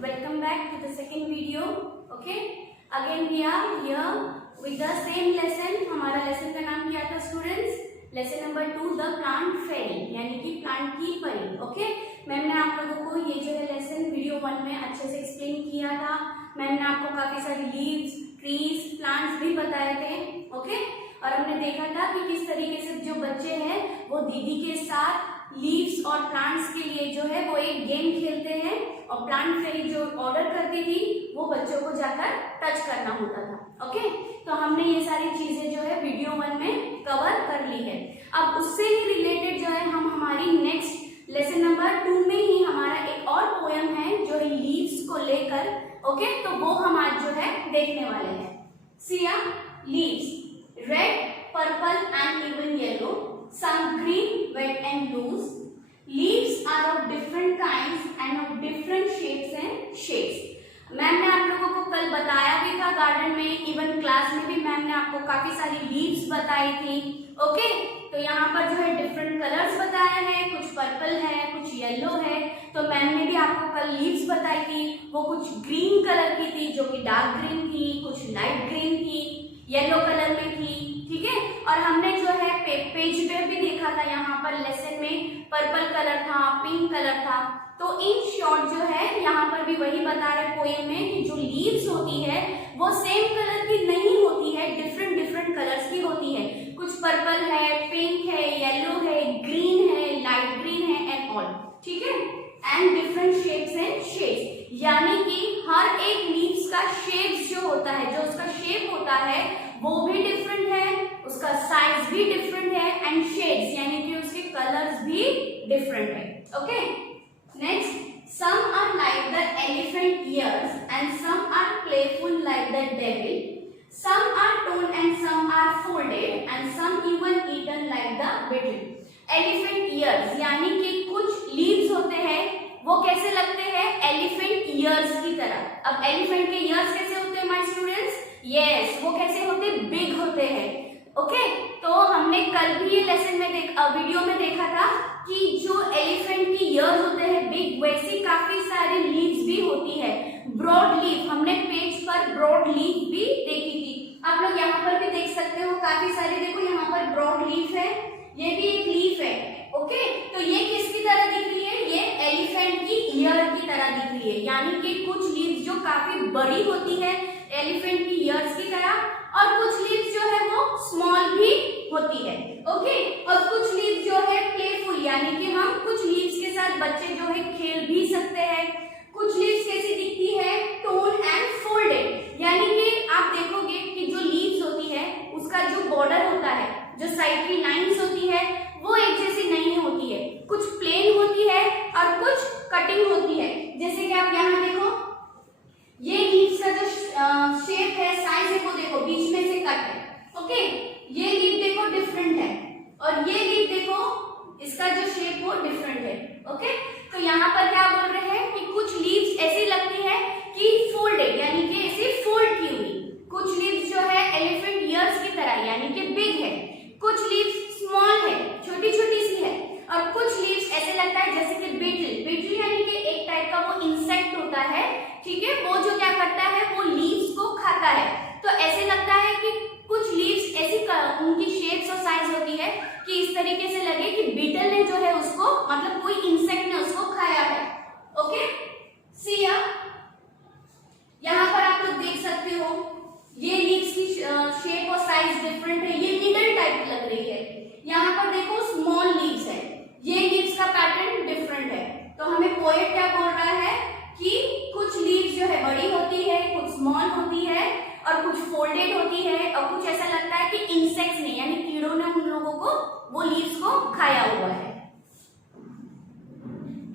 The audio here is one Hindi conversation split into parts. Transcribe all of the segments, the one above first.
welcome back to the second video. Okay, again we are here with the same lesson. हमारा lesson का नाम क्या था students? Lesson number 2 the plant fairy यानी कि प्लांट की परी. Okay, मैम ने आप लोगों को ये जो है lesson वीडियो 1 में अच्छे से explain किया था. मैम ने आपको काफी सारी leaves, trees, plants भी बताए थे. Okay, और हमने देखा था कि किस तरीके से जो बच्चे हैं वो दीदी के साथ लीव्स और प्लांट्स के लिए जो है वो एक गेम खेलते हैं और प्लांट फेरी जो ऑर्डर करती थी वो बच्चों को जाकर टच करना होता था. ओके, तो हमने ये सारी चीजें जो है वीडियो 1 में कवर कर ली है. अब उससे ही रिलेटेड जो है हम हमारी नेक्स्ट लेसन नंबर 2 में ही हमारा एक और पोयम है जो है लीव्स को लेकर. ओके, तो वो हम आज जो है देखने वाले हैं. Siya leaves red, purple and even yellow, some green, wet and loose. Leaves are of different kinds and of different shapes and shades. Ma'am ने आप लोगों को कल बताया भी था गार्डन में, इवन क्लास में भी मैम ने आपको काफी सारी लीव्स बताई थी. ओके, तो यहाँ पर जो है डिफरेंट कलर्स बताए हैं, कुछ पर्पल है, कुछ येलो है. तो मैम ने भी आपको कल लीव्स बताई थी, वो कुछ ग्रीन कलर की थी जो कि डार्क ग्रीन थी, कुछ लाइट ग्रीन थी, येलो कलर में थी. ठीक है, और हमने जो है पेज पे भी देखा था, यहाँ पर लेसन में पर्पल कलर था, पिंक कलर था. तो इन शॉर्ट जो है यहाँ पर भी वही बता रहे पोएम में कि जो लीव्स होती है वो सेम कलर की नहीं होती है, डिफरेंट डिफरेंट कलर्स की होती है. कुछ पर्पल है, पिंक है, येलो है, ग्रीन है, लाइट ग्रीन है एंड ऑल. ठीक है, and different shapes and shades, यानी कि हर एक लीव्स का शेप्स जो होता है, जो उसका शेप होता है वो भी डिफरेंट है, उसका साइज भी डिफरेंट है एंड शेड्स यानी कि उसके कलर्स भी डिफरेंट है. Okay, next, some are like the elephant ears and some are playful like the devil, some are torn and some are folded and some even eaten like the beetle. elephant ears यानी कि कुछ लीव्स होते हैं वो कैसे लगते हैं, एलिफेंट ईयर्स की तरह. अब एलिफेंट के ईयर्स कैसे होते हैं माय स्टूडेंट्स? यस, वो कैसे होते हैं, बिग होते हैं. ओके, तो हमने कल भी ये लेसन में वीडियो में देखा था कि जो एलिफेंट की ईयर्स होते हैं बिग, वैसी काफी सारी लीव्स भी होती है. ब्रॉड लीफ, हमने पेज पर ब्रॉड लीफ भी देखी थी. आप लोग यहाँ पर भी देख सकते हो काफी सारी. देखो यहाँ पर ब्रॉड लीफ है, ये भी एक लीफ है. ओके, तो ये किसकी तरह दिख रही है, ये एलिफेंट की ईयर की तरह दिख रही है. यानी कि कुछ लीव्स जो काफी बड़ी होती है एलिफेंट की ईयर्स की तरह, और कुछ लीव्स जो है वो स्मॉल भी होती है. ओके, और कुछ लीव्स जो है प्लेफुल, यानी कि हम कुछ लीव्स के साथ बच्चे जो है खेल भी सकते हैं. कुछ लीव्स कैसी दिखती है, टोन एंड फोल्डेड, यानी कि आप देखोगे कि जो लीव्स होती है उसका जो बॉर्डर होता है, जो साइड की लाइंस होती है वो एक जैसी नहीं होती है. कुछ प्लेन होती है और कुछ कटिंग होती है. जैसे कि आप यहाँ देखो, ये लीव्स का जो शेप है, साइज है, वो देखो बीच में से कट है. ओके, ये लीव देखो डिफरेंट है और ये लीव देखो इसका जो शेप वो डिफरेंट है. ओके, तो यहाँ पर क्या बोल रहे हैं कि कुछ लीव्स ऐसी लगती है कि फोल्डेड, यानी कि ऐसे फोल्ड की हुई. कुछ लीव्स जो है एलिफेंट ईयर्स की तरह यानी कि बिग है. कुछ लीव्स स्मॉल है, छोटी छोटी सी है. और कुछ लीव्स ऐसे लगता है जैसे कि बीटल. बीटल यानी कि एक टाइप का वो इंसेक्ट होता है. ठीक है, वो जो क्या करता है वो लीव्स को खाता है. तो ऐसे लगता है कि कुछ लीव्स ऐसी उनकी शेप्स और साइज होती है कि इस तरीके से लगे कि बीटल ने जो है उसको, मतलब कोई इंसेक्ट ने उसको खाया है. ओके, सी यहाँ पर आप लोग देख सकते हो ये लीव्स की शेप और साइज डिफरेंट है. ये निडल टाइप लग रही है. यहाँ पर देखो स्मॉल लीव्स है, ये लीव्स का पैटर्न डिफरेंट है. तो हमें पोएट क्या बोल रहा है कि कुछ लीव्स जो है बड़ी होती है, कुछ स्मॉल होती है और कुछ फोल्डेड होती है और कुछ ऐसा लगता है कि इंसेक्ट्स ने यानी कीड़ों ने उन लोगों को वो लीव्स को खाया हुआ है.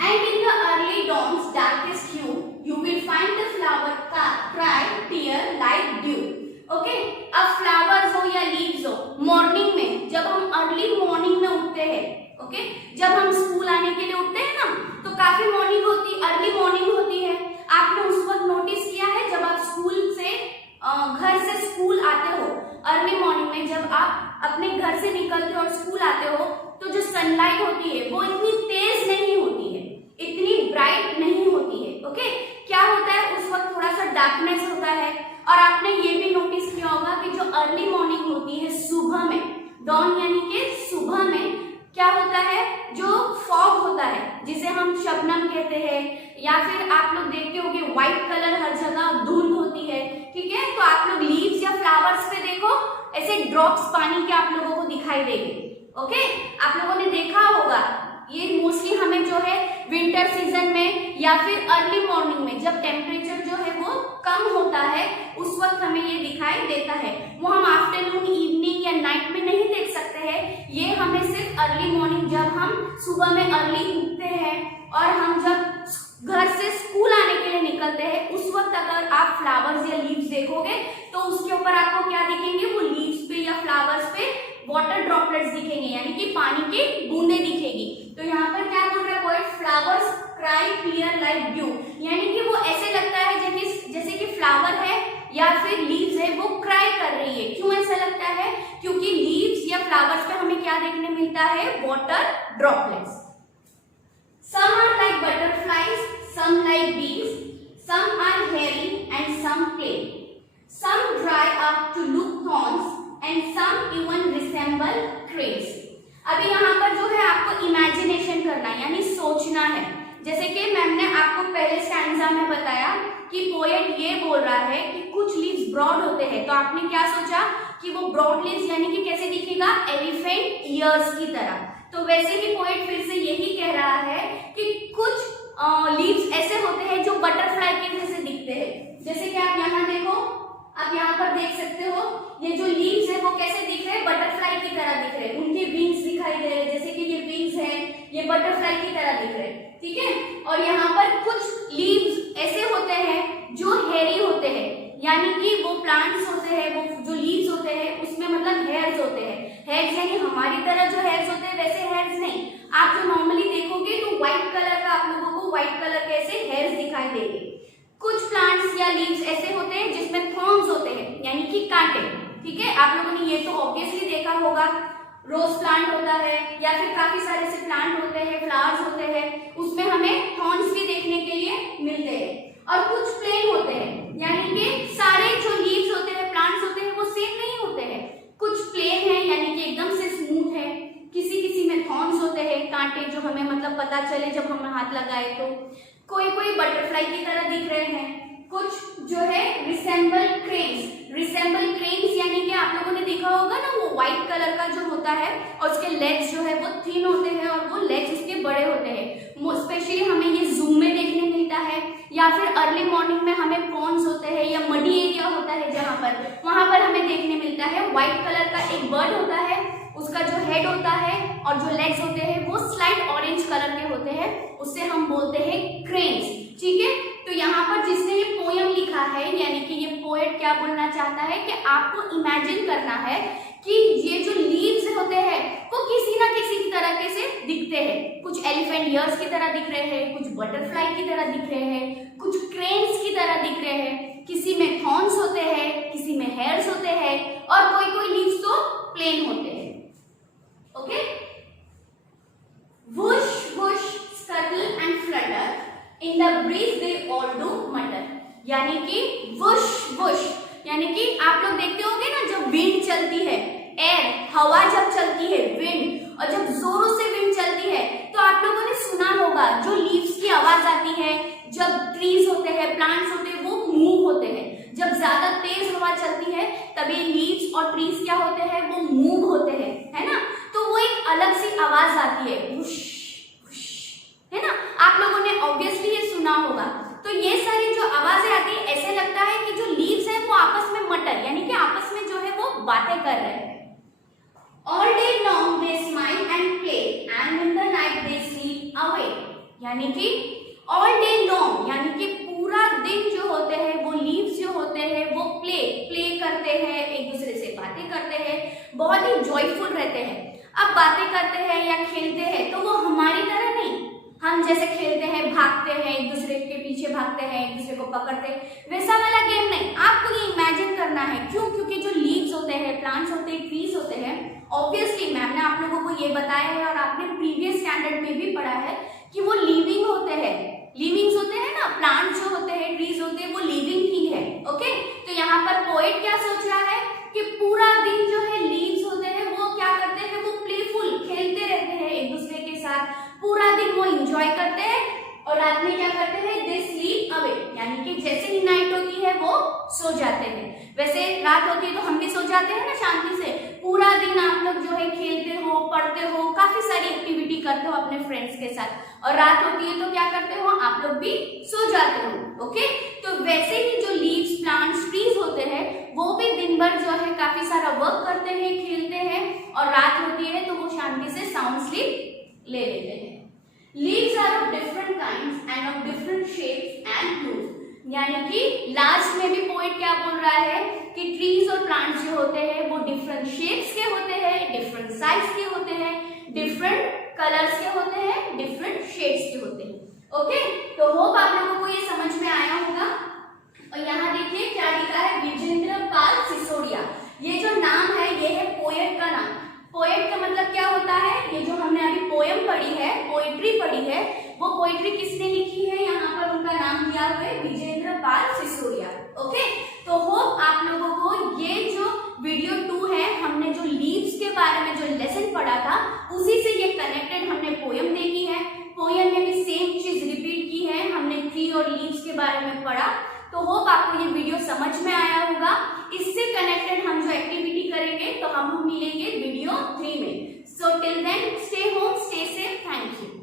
And in the early dawns darkest hue you will find the flower cry tear like dew. Okay, अब फ्लावर्स हो या लीव्स हो, मॉर्निंग में जब हम अर्ली मॉर्निंग में उठते हैं, ओके, जब हम स्कूल आने के लिए उठते हैं ना, तो काफी मॉर्निंग होती, अर्ली मॉर्निंग होती है. आपने उस वक्त नोटिस किया है जब आप स्कूल से घर से स्कूल आते हो, अर्ली मॉर्निंग में जब आप अपने घर से निकलते हो और स्कूल आते हो, तो जो सनलाइट होती है वो इतनी तेज नहीं होती है, इतनी ब्राइट नहीं होती है. ओके, क्या डार्कनेस होता है। और आपने ये भी नोटिस किया होगा कि जो अर्ली मॉर्निंग होती है सुबह में, डॉन यानी कि सुबह में क्या होता है, जो फॉग होता है जिसे हम शबनम कहते हैं, या फिर आप लोग देखते होंगे व्हाइट कलर हर जगह धुंध होती है, ठीक है। तो आप लोग लीव्स या फ्लावर्स पे देखो ऐसे ड्रॉप्स पानी के आप लोगों को दिखाई देंगे। ओके, आप लोगों ने देखा होगा, ये मोस्टली हमें जो है विंटर सीजन में या फिर अर्ली मॉर्निंग में जब टेम्परेचर जो है वो कम होता है उस वक्त हमें ये दिखाई देता है। वो हम आफ्टरनून, इवनिंग या नाइट में नहीं देख सकते हैं, ये हमें सिर्फ अर्ली मॉर्निंग जब हम सुबह में अर्ली उठते हैं और हम जब घर से स्कूल आने के लिए निकलते हैं उस वक्त अगर आप फ्लावर्स या लीव्स देखोगे तो उसके ऊपर आपको क्या दिखेंगे, वो लीव्स पे या फ्लावर्स पे वाटर ड्रॉपलेट्स दिखेंगे, यानी कि पानी की बूंदे दिखेगी। तो यहाँ पर क्या बोल रहा है poet, flowers cry clear like due, यानी कि वो ऐसे लगता है जैसे कि फ्लावर है या फिर लीव्स है वो क्राई कर रही है। क्यों ऐसा लगता है, क्योंकि लीव्स या फ्लावर्स पे हमें क्या देखने मिलता है, water droplets. Some are like butterflies, some like bees, some are hairy and some plain. Some dry up to look thorns and some even resemble cranes. अभी यहाँ पर जो है आपको इमेजिनेशन करना है, यानी सोचना है। जैसे कि मैम ने आपको पहले स्टैंजा में बताया कि पोएट ये बोल रहा है कि कुछ लीव्स ब्रॉड होते हैं, तो आपने क्या सोचा कि वो ब्रॉड लीव्स यानी कि कैसे दिखेगा, एलिफेंट ईयर्स की तरह। तो वैसे ही पोएट फिर से यही कह रहा है कि कुछ लीव्स ऐसे होते हैं जो बटरफ्लाई के जैसे दिखते हैं। जैसे कि आप यहाँ देखो, आप यहाँ पर देख सकते हो, ये जो लीव्स है वो कैसे दिख रहे हैं, बटरफ्लाई की तरह दिख रहे हैं, उनके विंग्स दिखाई दे रहे हैं, जैसे कि ये विंग्स हैं, ये बटरफ्लाई की तरह दिख रहे हैं, ठीक है। और यहाँ पर कुछ लीव्स ऐसे होते हैं जो हेयरी होते हैं, यानी कि वो प्लांट्स होते हैं, वो जो लीव्स होते हैं उसमें मतलब हेयर्स होते हैं। हेयर्स यानी हमारी तरह जो हेयर्स होते हैं वैसे हेयर्स नहीं, आप जो नॉर्मली देखोगे तो व्हाइट कलर का आप लोगों को व्हाइट कलर के ऐसे हेयर्स दिखाई देंगे। कुछ प्लांट्स या लीव्स ऐसे होते हैं जिसमें थॉर्न्स होते हैं, यानी कि कांटे, ठीक है। आप लोगों ने ये तो ऑब्वियसली देखा होगा, रोज प्लांट होता है या फिर काफी सारे ऐसे प्लांट होते हैं, फ्लावर्स होते हैं, उसमें हमें थॉर्न्स भी देखने के लिए मिलते हैं। और कुछ प्लेन होते हैं, यानी कि सारे जो लीव्स होते हैं, प्लांट्स होते हैं वो सेम नहीं होते हैं, कुछ प्लेन है यानी कि एकदम से स्मूथ है, किसी किसी में थॉर्न्स होते हैं, कांटे जो हमें मतलब पता चले जब हम हाथ लगाए तो। कोई कोई बटरफ्लाई की तरह दिख रहे हैं, कुछ जो है रिसेंबल क्रेन्स। रिसेंबल क्रेन्स यानी कि आप लोगों ने देखा होगा ना, वो व्हाइट कलर का जो होता है और उसके लेग्स जो है वो थिन होते हैं और वो लेग्स उसके बड़े होते हैं। स्पेशली हमें ये जूम में देखने मिलता है या फिर अर्ली मॉर्निंग में हमें पॉन्ड्स होते हैं या मडी एरिया होता है जहाँ पर, वहां पर हमें देखने मिलता है। व्हाइट कलर का एक बर्ड होता है, उसका जो हेड होता है और जो लेग्स होते हैं वो स्लाइट ऑरेंज कलर के होते हैं, उससे हम बोलते हैं क्रेन्स, ठीक है। तो यहाँ पर जिसने ये पोयम लिखा है, यानी कि ये पोएट क्या बोलना चाहता है कि आपको इमेजिन करना है कि ये जो लीव्स होते हैं वो किसी ना किसी तरीके से दिखते हैं। कुछ एलिफेंट ईयर्स की तरह दिख रहे हैं, कुछ बटरफ्लाई की तरह दिख रहे हैं, कुछ क्रेन्स की तरह दिख रहे हैं, किसी में थॉर्न्स होते हैं, किसी में हेयर्स होते हैं और कोई कोई लीव्स तो प्लेन होते हैं। Okay, whoosh whoosh scuttle and Flutter in the breeze they all do मटर, यानी कि वुश वुश यानी कि आप लोग देखते होंगे ना जब विंड चलती है, एयर हवा जब चलती है, विंड, और जब जोरों से विंड चलती है तो आप लोगों ने सुना होगा जो लीव्स की आवाज आती है, जब ट्रीज होते हैं, प्लांट्स होते हैं वो मूव होते हैं। जब ज्यादा तेज हवा चलती है तब ये लीव्स और ट्रीज क्या होते हैं, वो मूव होते हैं, है ना। तो वो एक अलग सी आवाज आती है, वुश वुश, है ना। आप लोगों ने ऑब्वियसली ये सुना होगा। तो ये सारी जो आवाजें आती है ऐसे लगता है कि जो लीव्स है वो आपस में मटर यानी कि आपस में जो है वो बातें कर रहे हैं। All day long they smile and play and in the night they sleep away, यानी कि all day long यानी कि पूरा दिन जो होते हैं वो लीव्स जो होते हैं वो प्ले करते हैं, एक दूसरे से बातें करते हैं, बहुत ही जॉयफुल रहते हैं। अब बातें करते हैं या खेलते हैं तो वो हमारी तरह नहीं, हम जैसे खेलते हैं, भागते हैं, एक दूसरे के पीछे भागते हैं, एक दूसरे को पकड़ते हैं, वैसा वाला गेम नहीं। आपको ये इमेजिन करना है, क्यों? क्योंकि जो लीव्स होते हैं, प्लांट्स होते हैं, ट्रीज होते हैं, ऑब्वियसली मैम ने आप लोगों को ये बताया है और आपने प्रीवियस स्टैंडर्ड में भी पढ़ा है कि वो लिविंग होते हैं। लिविंग्स होते हैं ना, प्लांट्स जो होते हैं, ट्रीज होते हैं, वो लिविंग थिंग है। पोएट क्या सोच रहा है कि पूरा दिन जो है लीव्स होते हैं वो क्या करते हैं, वो प्लेफुल खेलते रहते हैं एक दूसरे के साथ, पूरा दिन वो एंजॉय करते हैं और रात में क्या करते हैं, दे स्लीप अवे, यानी कि जैसे ही नाइट होती है वो सो जाते हैं। वैसे रात होती है तो हम भी सो जाते हैं ना शांति से, पूरा दिन आप लोग जो है खेलते हो, पढ़ते हो, काफी सारी एक्टिविटी करते हो अपने फ्रेंड्स के साथ, और रात होती है तो क्या करते हो, आप लोग भी सो जाते हो। ओके, तो वैसे ही जो लीव्स, प्लांट्स, ट्रीज होते हैं वो भी दिन भर जो है काफी सारा वर्क करते हैं, खेलते हैं, और रात होती है तो वो शांति से साउंड स्लीप ले लेते हैं। Leaves are of different kinds and of different shapes and hues, यानी कि लास्ट में भी पोएट क्या बोल रहा है कि ट्रीज और प्लांट्स जो होते हैं वो डिफरेंट शेप्स के होते हैं, डिफरेंट साइज के होते हैं, डिफरेंट कलर्स के होते हैं, डिफरेंट शेड्स के होते हैं। ओके, तो होप आप लोगों को ये समझ में आया होगा। और यहाँ देखिए क्या लिखा है, विजेंद्र पाल सिसोदिया। ये जो नाम है ये है पोएट का नाम। पोएट का मतलब क्या होता है, ये जो हमने अभी पोएम पढ़ी है, पोएट्री पढ़ी है, वो पोएट्री किसने लिखी है, यहाँ पर उनका नाम दिया हुआ है विजेंद्र पाल सिसोदिया। ओके, तो होप आप लोगों को ये जो वीडियो 2 है, हमने जो लीव्स के बारे में जो लेसन पढ़ा था उसी से ये कनेक्टेड हमने पोएम देखी है। पोएम में भी सेम चीज रिपीट की है, हमने ट्री और लीव्स के बारे में पढ़ा। तो होप आपको ये वीडियो समझ में आया होगा। इससे कनेक्टेड हम जो एक्टिविटी करेंगे तो हम मिलेंगे वीडियो 3 में। So till then stay home, stay safe, thank you.